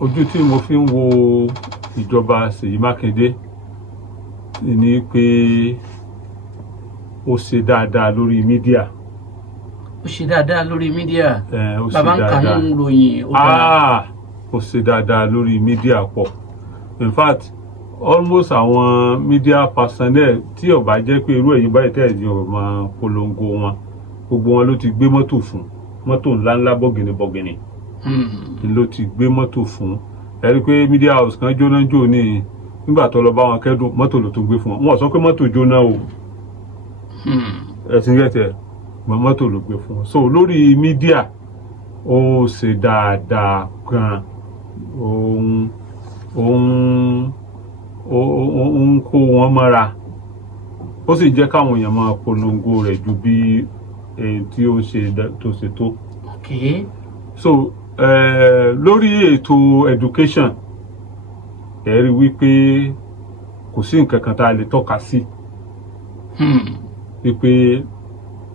ojú tí mo fi ń wo ìjọba Ṣèyí Mákindé ni pé ó ṣe dáadáa lórí mídíà. Ó ṣe dáadáa lórí mídíà. Ó ṣe Bàbá ń kà dáadáa. ń ròyìn ó dáa. Ó ṣe dáadáa lórí mídíà pọ̀. In fact, almost àwọn media personnel tí ó bá jẹ́ pé irú èyí báyìí tẹ́ẹ̀dì ò máa polongo wọn, gbogbo wọn ló ti gbé mọ́tò fún, mọ́tò ńláńlá bọ̀gìnì ló ti gbé mọ́tò fún. Ẹ rí pé media house kan jóná jò ní nígbà tó lọ bá wọn kẹ́dùn, mọ́tò ló tún gbé fún wọn. Wọ́n sọ pé mọ́tò jóná o, ẹ̀sìn gẹ̀tẹ̀ mọ́tò ló gbé fún wọn. So lórí media ó ṣe dáadáa gan. Ó ń kó wọn mọ́ra, ó sì jẹ́ káwọn èèyàn máa polongo rẹ̀ ju bí tí ó ṣe tó. Okay. So lórí ètò education ẹ rí wípé kò sí nǹkan kan tá a lè tọ́ka sí wípé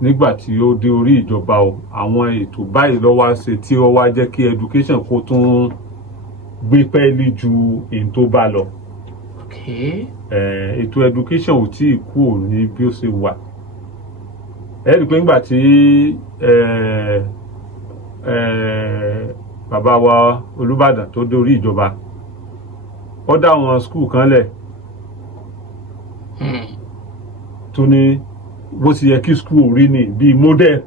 nígbà tí ó dé orí ìjọba o, àwọn ètò báyìí ló wá ṣe tí ó wá jẹ́ kí education kó tún gbé pẹ́ẹ́lí ju èyí tó bá lọ. Okay. Ètò education ò tí ì kú ní bí ó ṣe wà. Ẹ rí pé nígbà tí bàbá wa Olúbàdàn tó dé orí ìjọba, ó dá àwọn skul kan lẹ̀ tó ní bó ṣe yẹ kí skul rí ni bíi model,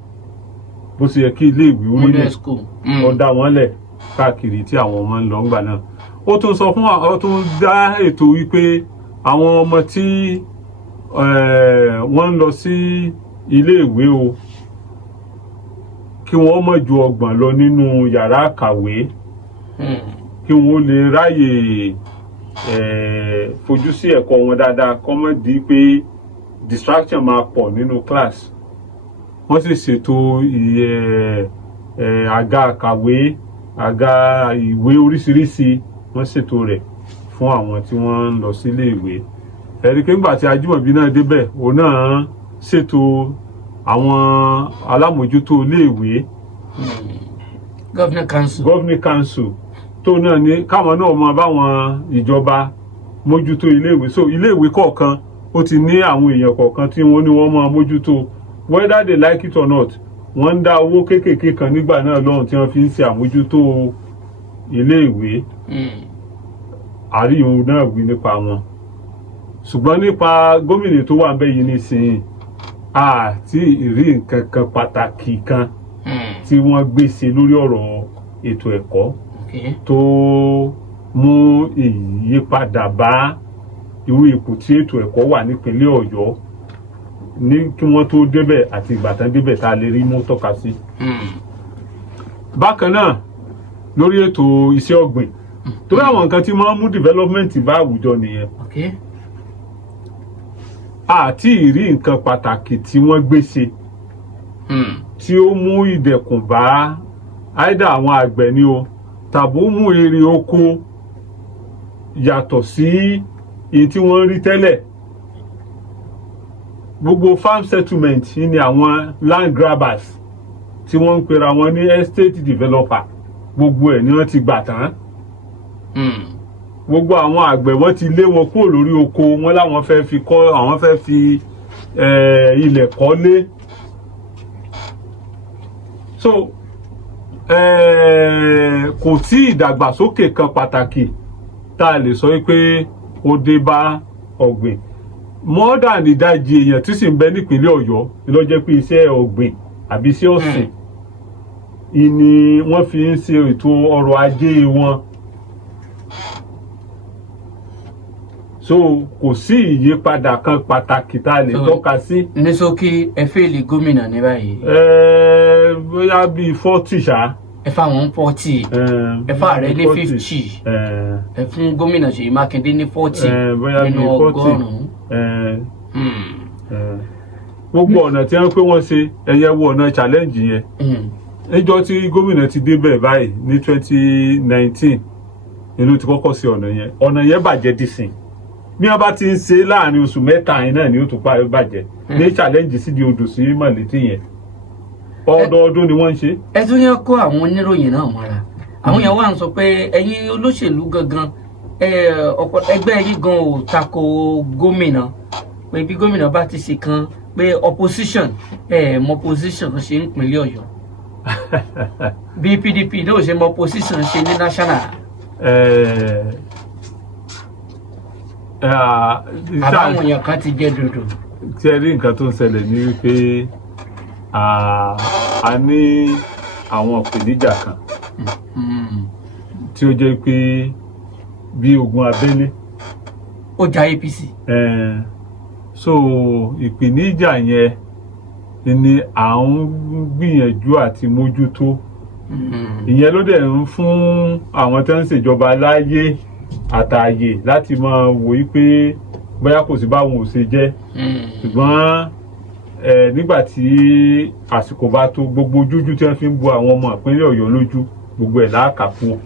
bó ṣe yẹ kí ilé ìwé rí ni, ó dá wọn lẹ̀ káàkiri tí àwọn ọmọ ń lọ ńgbà náà. Ó tún sọ fún ó tún dá ètò wípé àwọn ọmọ tí wọ́n ń lọ sí ilé ìwé o, kí wọ́n má ju 30 lọ nínú yàrá kàwé, kí wọ́n lè ráyè fojú sí ẹ̀kọ́ wọn dáadáa, kó má di pé distraction máa pọ̀ nínú class. Wọ́n sì ṣètò àga kàwé, àga ìwé oríṣiríṣi, wọ́n ṣètò rẹ̀ fún àwọn tí wọ́n ń lọ sílé ìwé. Ẹ̀rí pé nígbà tí Ajímọ̀bí náà débẹ̀, òun náà ṣètò àwọn alámòjútó iléèwé, Governing Council tó náà ní káwọn náà mọ báwọn ìjọba mójútó iléèwé. So iléèwé kọ̀ọ̀kan ó ti ní àwọn èèyàn kọ̀ọ̀kan tí wọ́n ní wọ́n máa mójútó, whether they like it or not. Wọ́n ń dá owó kéékèèké kan nígbà náà lọ́hùn tí wọ́n fi ń ṣe àmójútó iléèwé. Àríyìn náà wí nípa wọn. Ṣùgbọ́n nípa gómìnà tó wà ńbẹ̀ yìí nísìnyí, àti ìrí nǹkan kan pàtàkì kan tí wọ́n gbé ṣe lórí ọ̀rọ̀ ètò ẹ̀kọ́ tó mú ìyípadà bá irú ipò tí ètò ẹ̀kọ́ wà nípínlẹ̀ Ọ̀yọ́ ní kí wọ́n tó débẹ̀ àti ìgbà tán débẹ̀ tá a lè rí mú tọ́ka sí. Bákan náà lórí ètò iṣẹ́ ọ̀gbìn, torí àwọn nǹkan tí máa ń mú development bá àwùjọ nìyẹn. Àti ìrí nǹkan pàtàkì tí wọ́n gbé ṣe tí ó mú ìdẹ̀kùn bá àìdá àwọn àgbẹ̀ ni o, tàbí ó mú èrè oko yàtọ̀ sí èyí tí wọ́n rí tẹ́lẹ̀. Gbogbo farm settlement ni àwọn land grabbers tí wọ́n ń pera wọn ní estate developer, gbogbo ẹ̀ ni wọ́n ti gbà tán. Gbogbo àwọn àgbẹ̀ wọ́n ti lé wọn kúrò lórí oko wọn, láwọn fẹ́ fi kọ́, àwọn fẹ́ fi ilẹ̀ kọ́lé. So kò tí ìdàgbàsókè kan pàtàkì tá a lè sọ pé ó dé bá ọ̀gbìn. More than ìdajì èèyàn tí sì ń bẹ nípínlẹ̀ Ọ̀yọ́ ló jẹ́ pé iṣẹ́ ọ̀gbìn àbí iṣẹ́ ọ̀sìn ni wọ́n fi ń ṣe ètò ọrọ̀ ajé wọn. So kò sí ìyípadà kan pàtàkì tá a lè tọ́ka sí. Ní ṣókí ẹ fẹ́ẹ̀lì gómìnà ní báyìí. Bóyá bíi 40 ṣá. Ẹ fáwọn 40, ẹ fà rẹ ní 50, ẹ fún gómìnà Ṣèyí Mákindé ní 40 nínú 100. Gbogbo ọ̀nà tí wọ́n pé wọ́n ṣe ẹ̀yẹ wo ọ̀nà challenge yẹn. Níjọ́ tí gómìnà ti débẹ̀ báyìí ní 2019 inú ti kọ́kọ́ sí ọ̀nà yẹn bàjẹ́ dìsìn. Bí wọ́n bá ti ń ṣe láàrin oṣù mẹ́ta yẹn náà ni ó tún parí bàjẹ́. Ní challenge sí di odò sí Mọ̀lété yẹn ọdọọdún ni wọ́n ń ṣe. Ẹ tún yẹ kó àwọn oníròyìn náà mọ́ra. àwọn èèyàn wà ń sọ pé ẹ̀yin olóṣèlú gangan ẹgbẹ́ yìí gan ò tako gómìnà pé bí gómìnà bá ti ṣe kan pé opposition mọ position ṣe ń pínlẹ̀ Ọ̀yọ́ bí PDP náà ṣe mọ position ṣe ní national. àbáwọn èèyàn kan ti jẹ́ dòdò. tí ẹ rí nǹkan tó ń ṣẹlẹ̀ ní wípé a ní àwọn ìpèníjà kan tí ó jẹ́ pé bí ogun abẹ́lé ó ja APC. So ìpèníjà yẹn ni à ń gbìyànjú àti mójútó ìyẹn ló dẹ̀ ń fún àwọn tó ń ṣèjọba láyé àtàyè láti máa wò ó pé bóyá kò sí báwọn ò ṣe jẹ́ ṣùgbọ́n nígbà tí àsìkò bá tó gbogbo ojújú tí wọ́n fi ń bo àwọn ọmọ ìpínlẹ̀ Ọ̀yọ́ lójú gbogbo ẹ̀ láàkà fún wọn.